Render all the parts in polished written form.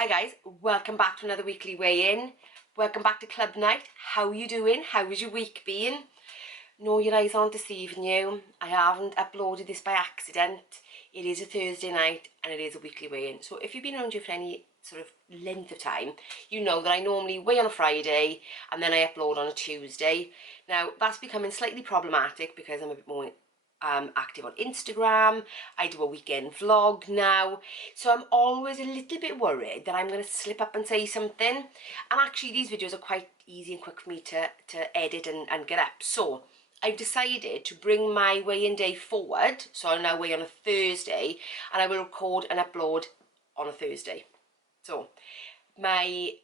Hi guys, welcome back to another weekly weigh-in. Welcome back to club night. How are you doing? How has your week been? No, your eyes aren't deceiving you. I haven't uploaded this by accident. It is a Thursday night and it is a weekly weigh-in. So if you've been around here for any sort of length of time, you know that I normally weigh on a Friday and then I upload on a Tuesday. Now that's becoming slightly problematic because I'm a bit more active on Instagram. I do a weekend vlog now, so I'm always a little bit worried that I'm going to slip up and say something. And actually these videos are quite easy and quick for me to edit and get up, so I've decided to bring my weigh-in day forward. So I'll now weigh on a Thursday and I will record and upload on a Thursday. So my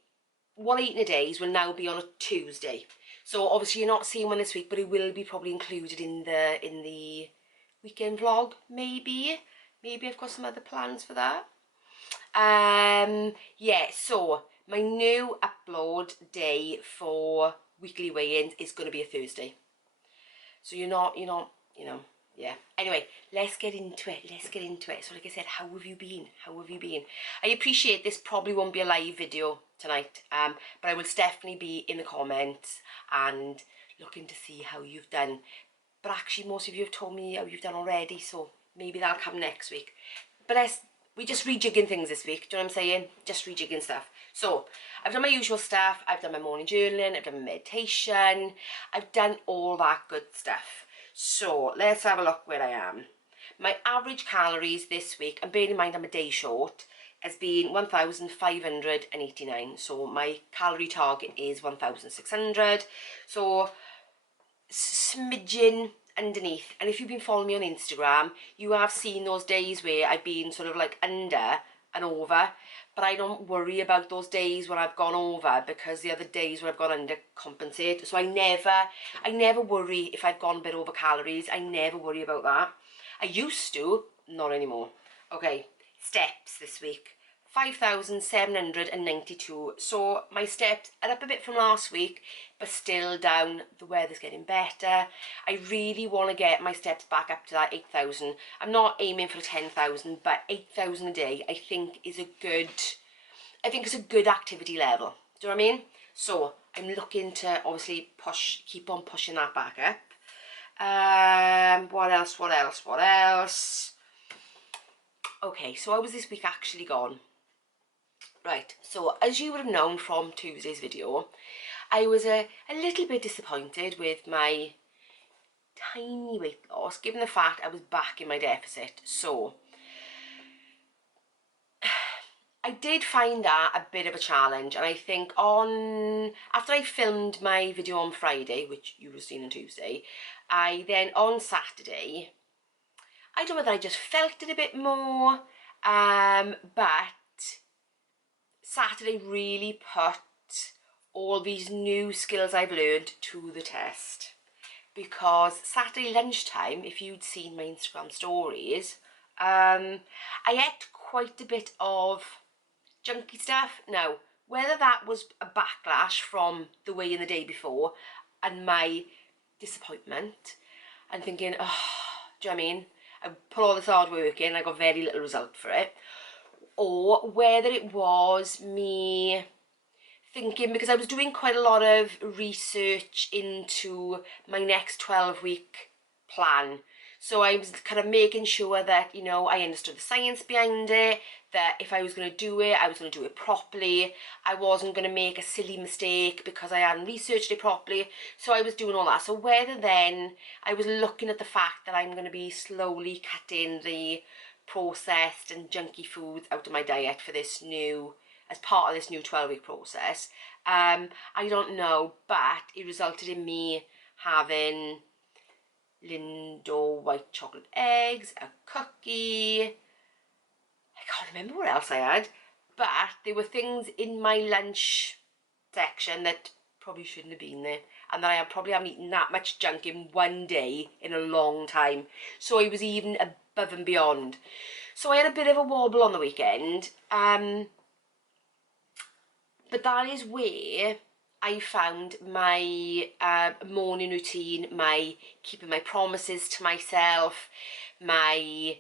what I eat in a days will now be on a Tuesday. So obviously you're not seeing one this week, but it will be probably included in the weekend vlog. Maybe I've got some other plans for that. Yeah, so my new upload day for weekly weigh-ins is going to be a Thursday. So you're not, yeah. Anyway, let's get into it. So like I said, how have you been? I appreciate this probably won't be a live video tonight, but I will definitely be in the comments and looking to see how you've done. But actually most of you have told me how you've done already, so maybe that'll come next week. But we're just rejigging things this week, do you know what I'm saying? Just rejigging stuff. So I've done my usual stuff. I've done my morning journaling, I've done my meditation, I've done all that good stuff. So let's have a look where I am. My average calories this week, and bearing in mind I'm a day short, has been 1,589. So my calorie target is 1,600. So smidgen underneath. And if you've been following me on Instagram, you have seen those days where I've been sort of like under and over, but I don't worry about those days when I've gone over, because the other days where I've gone under compensate. So I never worry if I've gone a bit over calories. I never worry about that. I used to, not anymore. Okay, steps this week. 5,792. So my steps are up a bit from last week, but still down. The weather's getting better. I really want to get my steps back up to that 8,000. I'm not aiming for 10,000, but 8,000 a day I think is a good, it's a good activity level. Do you know what I mean? So I'm looking to obviously keep on pushing that back up. What else? Okay, so how was this week actually gone? Right, so as you would have known from Tuesday's video, I was a little bit disappointed with my tiny weight loss, given the fact I was back in my deficit. So I did find that a bit of a challenge, and I think after I filmed my video on Friday, which you would have seen on Tuesday, I then on Saturday, I don't know whether I just felt it a bit more, but Saturday really put all these new skills I've learned to the test, because Saturday lunchtime, if you'd seen my Instagram stories, I ate quite a bit of junky stuff. Now, whether that was a backlash from the weigh in the day before and my disappointment and thinking, oh, do you know what I mean? I put all this hard work in, I got very little result for it. Or whether it was me thinking, because I was doing quite a lot of research into my next 12-week plan. So I was kind of making sure that, you know, I understood the science behind it, that if I was going to do it, I was going to do it properly. I wasn't going to make a silly mistake because I hadn't researched it properly. So I was doing all that. So whether then I was looking at the fact that I'm going to be slowly cutting the processed and junky foods out of my diet for this new, as part of this new 12-week process, I don't know, but it resulted in me having Lindo white chocolate eggs, a cookie, I can't remember what else I had, but there were things in my lunch section that probably shouldn't have been there, and that I probably haven't eaten that much junk in one day in a long time. So I was even above and beyond. So I had a bit of a wobble on the weekend, but that is where I found my morning routine, my keeping my promises to myself, my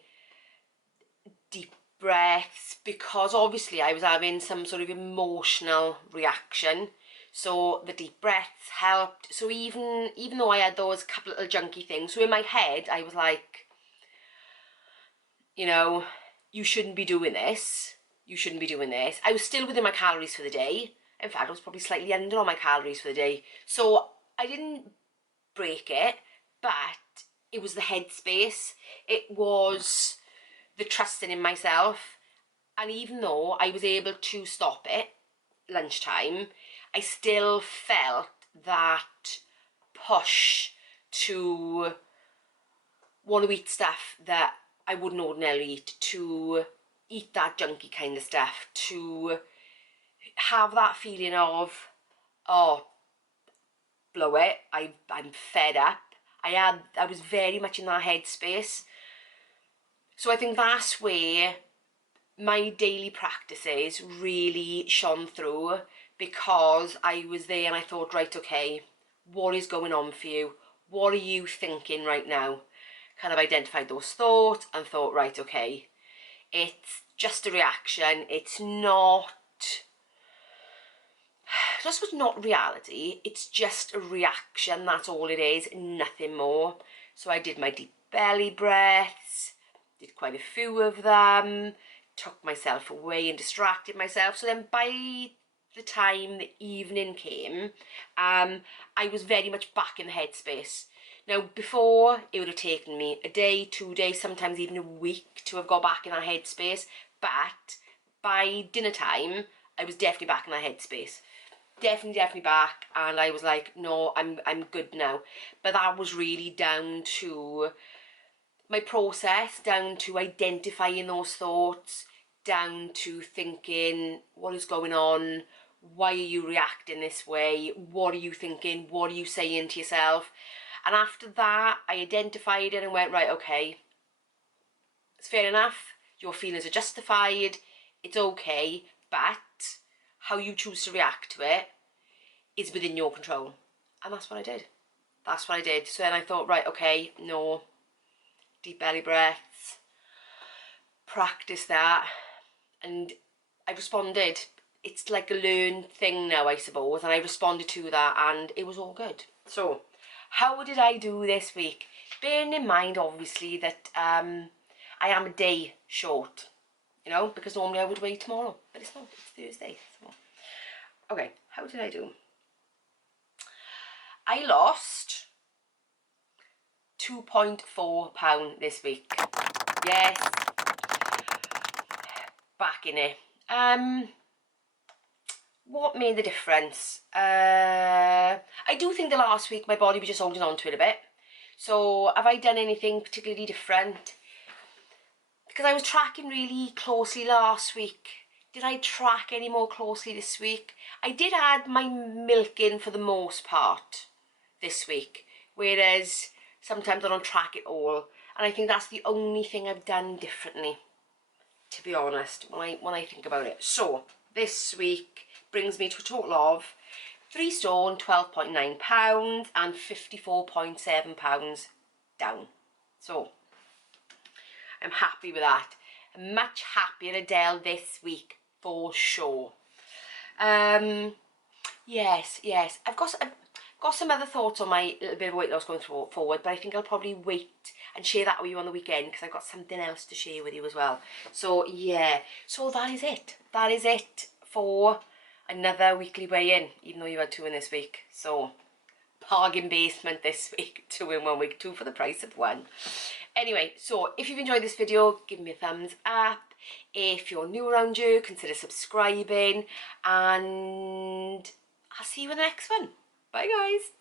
deep breaths, because obviously I was having some sort of emotional reaction. So the deep breaths helped. So even though I had those couple of little junky things, so in my head I was like, you know, you shouldn't be doing this. You shouldn't be doing this. I was still within my calories for the day. In fact, I was probably slightly under on my calories for the day. So I didn't break it, but it was the headspace. It was the trusting in myself. And even though I was able to stop it lunchtime, I still felt that push to want to eat stuff that I wouldn't ordinarily eat, to eat that junky kind of stuff, to have that feeling of, oh, blow it, I'm fed up. I was very much in that headspace. So I think that's where my daily practices really shone through, because I was there and I thought, right, okay, what is going on for you? What are you thinking right now? Kind of identified those thoughts and thought, right, okay, it's just a reaction. It's not, just was not reality. It's just a reaction. That's all it is, nothing more. So I did my deep belly breaths, did quite a few of them, took myself away and distracted myself. So then by the time the evening came, I was very much back in the headspace. Now, before, it would have taken me a day, 2 days, sometimes even a week to have got back in that headspace. But by dinner time, I was definitely back in that headspace. Definitely back. And I was like, no, I'm good now. But that was really down to my process, down to identifying those thoughts, down to thinking, what is going on? Why are you reacting this way? What are you thinking? What are you saying to yourself? And after that, I identified it and went, right, okay, it's fair enough. Your feelings are justified. It's okay. But how you choose to react to it is within your control. And that's what I did. That's what I did. So then I thought, right, okay, no, deep belly breaths, practice that. And I responded. It's like a learned thing now, I suppose. And I responded to that and it was all good. So how did I do this week? Bearing in mind, obviously, that I am a day short, you know, because normally I would weigh tomorrow, but it's not, it's Thursday. So. Okay, how did I do? I lost 2.4 pounds this week. Yes, back in it. What made the difference? I do think the last week my body was just holding on to it a bit. So have I done anything particularly different? Because I was tracking really closely last week. Did I track any more closely this week? I did add my milk in for the most part this week, whereas sometimes I don't track it all. And I think that's the only thing I've done differently, to be honest, when I think about it. So this week brings me to a total of 3 stone, 12.9 pounds and 54.7 pounds down. So I'm happy with that. I'm much happier Adele this week for sure. Yes. I've got some other thoughts on my little bit of weight loss going forward, but I think I'll probably wait and share that with you on the weekend because I've got something else to share with you as well. So yeah, so that is it. That is it for another weekly weigh-in, even though you had 2 in this week. So bargain basement this week, 2 in 1 week, 2 for the price of 1. Anyway, so if you've enjoyed this video, give me a thumbs up. If you're new around here, consider subscribing, and I'll see you in the next one. Bye guys.